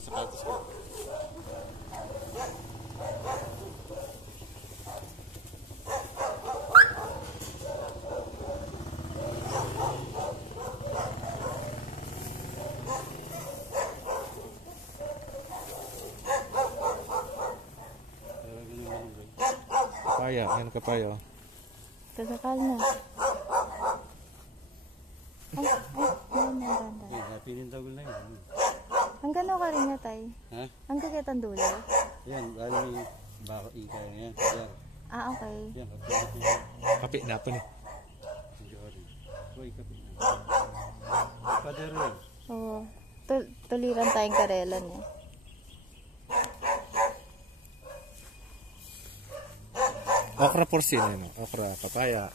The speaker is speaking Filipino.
nakasapatos ko. Kapaya, yan kapaya. Kasakal na. Ay, ang ganda. Pinintagol na yun. Ang gano'n ka rin niya, tay? Ha? Ang kakitang dulo? Yan, dahil may bako ikay na yan. Yan. Ah, okay. Yan, kapit na yan. Kapi na ito ni. Uy, kapit na. Pader rin. Oo. Tuliran tayong karelan eh. Okra porcino yun. Okra, papaya.